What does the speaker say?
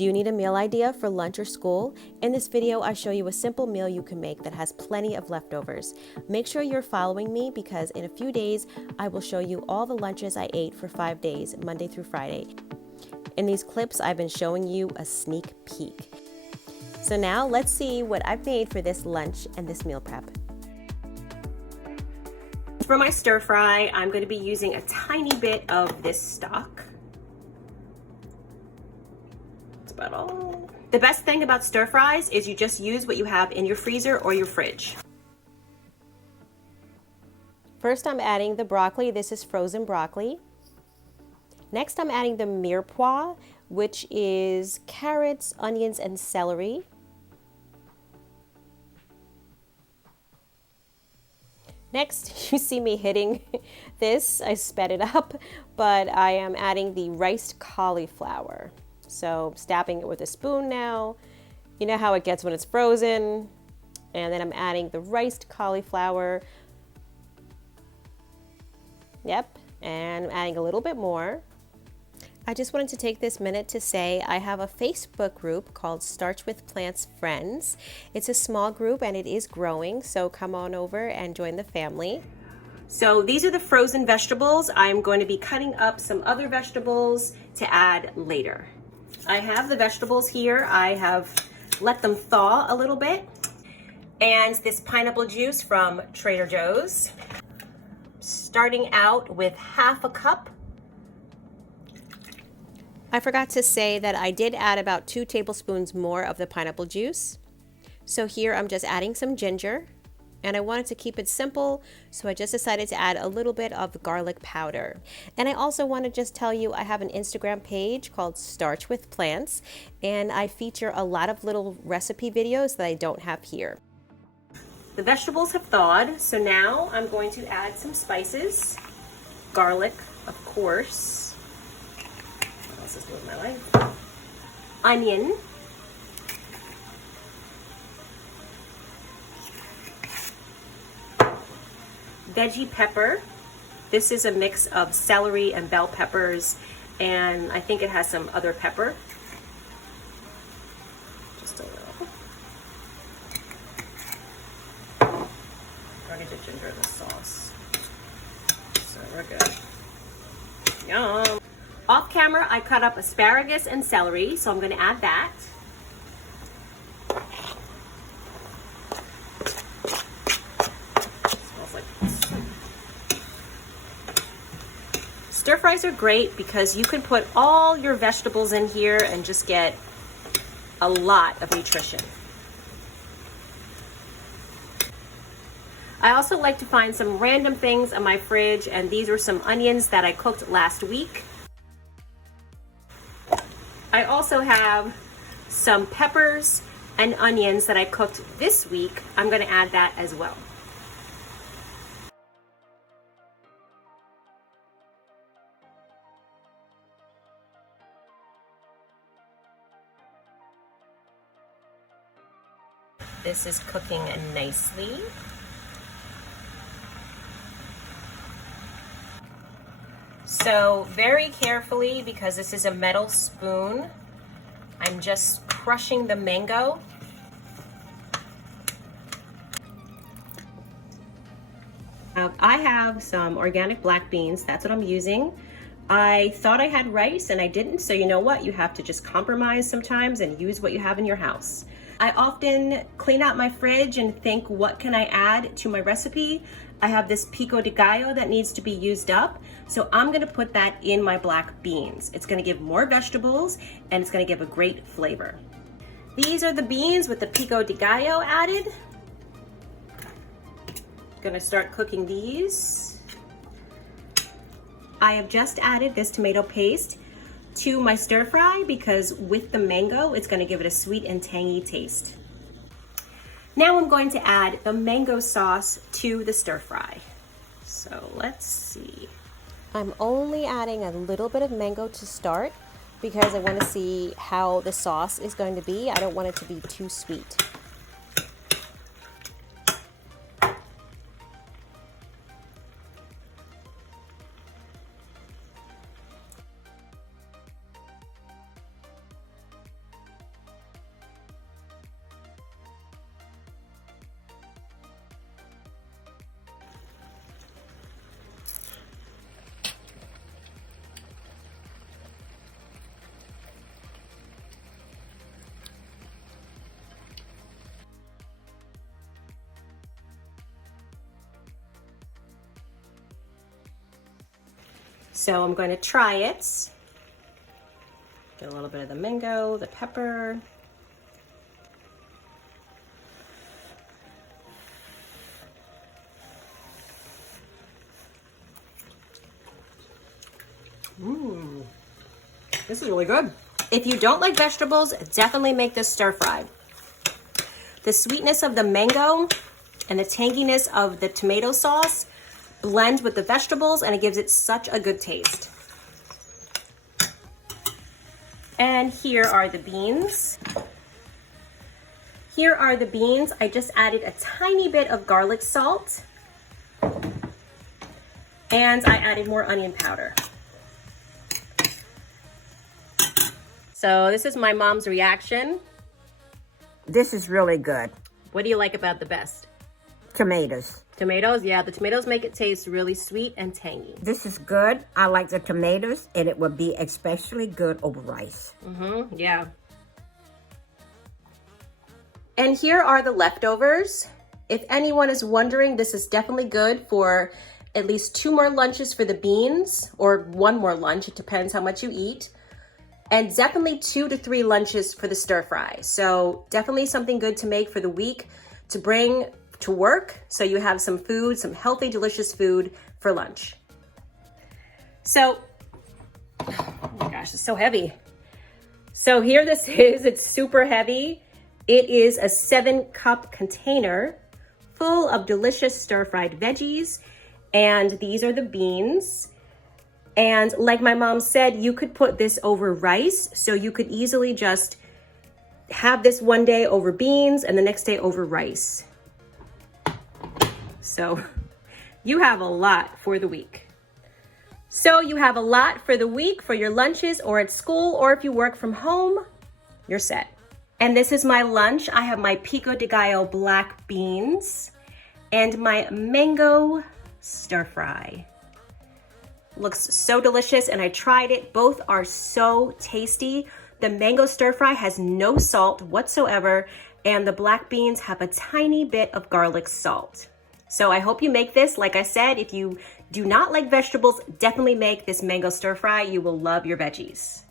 Do you need a meal idea for lunch or school? In this video, I show you a simple meal you can make that has plenty of leftovers. Make sure you're following me because in a few days, I will show you all the lunches I ate for 5 days, Monday through Friday. In these clips, I've been showing you a sneak peek. So now let's see what I've made for this lunch and this meal prep. For my stir fry, I'm going to be using a tiny bit of this stock. That's about all. The best thing about stir fries is you just use what you have in your freezer or your fridge. First, I'm adding the broccoli. This is frozen broccoli. Next, I'm adding the mirepoix, which is carrots, onions, and celery. Next, you see me hitting this. I sped it up, but I am adding the riced cauliflower. So, stabbing it with a spoon now. You know how it gets when it's frozen. And then I'm adding the riced cauliflower. Yep, and I'm adding a little bit more. I just wanted to take this minute to say I have a Facebook group called Starch with Plants Friends. It's a small group and it is growing, so come on over and join the family. So these are the frozen vegetables. I'm going to be cutting up some other vegetables to add later. I have the vegetables here. I have let them thaw a little bit. And this pineapple juice from Trader Joe's. Starting out with half a cup. I forgot to say that I did add about 2 tablespoons more of the pineapple juice. So here I'm just adding some ginger, and I wanted to keep it simple, so I just decided to add a little bit of garlic powder. And I also want to just tell you I have an Instagram page called Starch with Plants, and I feature a lot of little recipe videos that I don't have here. The vegetables have thawed, so now I'm going to add some spices. Garlic, of course. What else is new in my life? Onion. Veggie pepper. This is a mix of celery and bell peppers, and I think it has some other pepper. Just a little. Ready to ginger the sauce. So we're good. Yum. Off camera, I cut up asparagus and celery, so I'm going to add that. Smells like this. Stir fries are great because you can put all your vegetables in here and just get a lot of nutrition. I also like to find some random things in my fridge, and these are some onions that I cooked last week. I also have some peppers and onions that I cooked this week. I'm going to add that as well. This is cooking nicely. So very carefully, because this is a metal spoon, I'm just crushing the mango. I have some organic black beans. That's what I'm using. I thought I had rice and I didn't, so you know what? You have to just compromise sometimes and use what you have in your house. I often clean out my fridge and think, what can I add to my recipe? I have this pico de gallo that needs to be used up, so I'm gonna put that in my black beans. It's gonna give more vegetables and it's gonna give a great flavor. These are the beans with the pico de gallo added. Gonna start cooking these. I have just added this tomato paste to my stir fry because with the mango, it's gonna give it a sweet and tangy taste. Now I'm going to add the mango sauce to the stir fry. So let's see. I'm only adding a little bit of mango to start because I want to see how the sauce is going to be. I don't want it to be too sweet. So I'm going to try it. Get a little bit of the mango, the pepper. Mmm, this is really good. If you don't like vegetables, definitely make this stir fry. The sweetness of the mango and the tanginess of the tomato sauce blend with the vegetables, and it gives it such a good taste. And here are the beans. Here are the beans. I just added a tiny bit of garlic salt, and I added more onion powder. So this is my mom's reaction. This is really good. What do you like about the best? Tomatoes. Tomatoes, yeah, the tomatoes make it taste really sweet and tangy. This is good. I like the tomatoes, and it would be especially good over rice. Yeah. And here are the leftovers. If anyone is wondering, this is definitely good for at least 2 more lunches for the beans, or 1 more lunch. It depends how much you eat. And definitely 2 to 3 lunches for the stir fry. So definitely something good to make for the week to bring to work, so you have some food, some healthy, delicious food for lunch. So, oh my gosh, it's so heavy. So here this is, it's super heavy. It is a 7-cup container full of delicious stir-fried veggies, and these are the beans. And like my mom said, you could put this over rice, so you could easily just have this one day over beans and the next day over rice. So you have a lot for the week. So you have a lot for the week for your lunches or at school, or if you work from home, you're set. And this is my lunch. I have my pico de gallo black beans and my mango stir fry. Looks so delicious, and I tried it. Both are so tasty. The mango stir fry has no salt whatsoever, and the black beans have a tiny bit of garlic salt. So I hope you make this. Like I said, if you do not like vegetables, definitely make this mango stir fry. You will love your veggies.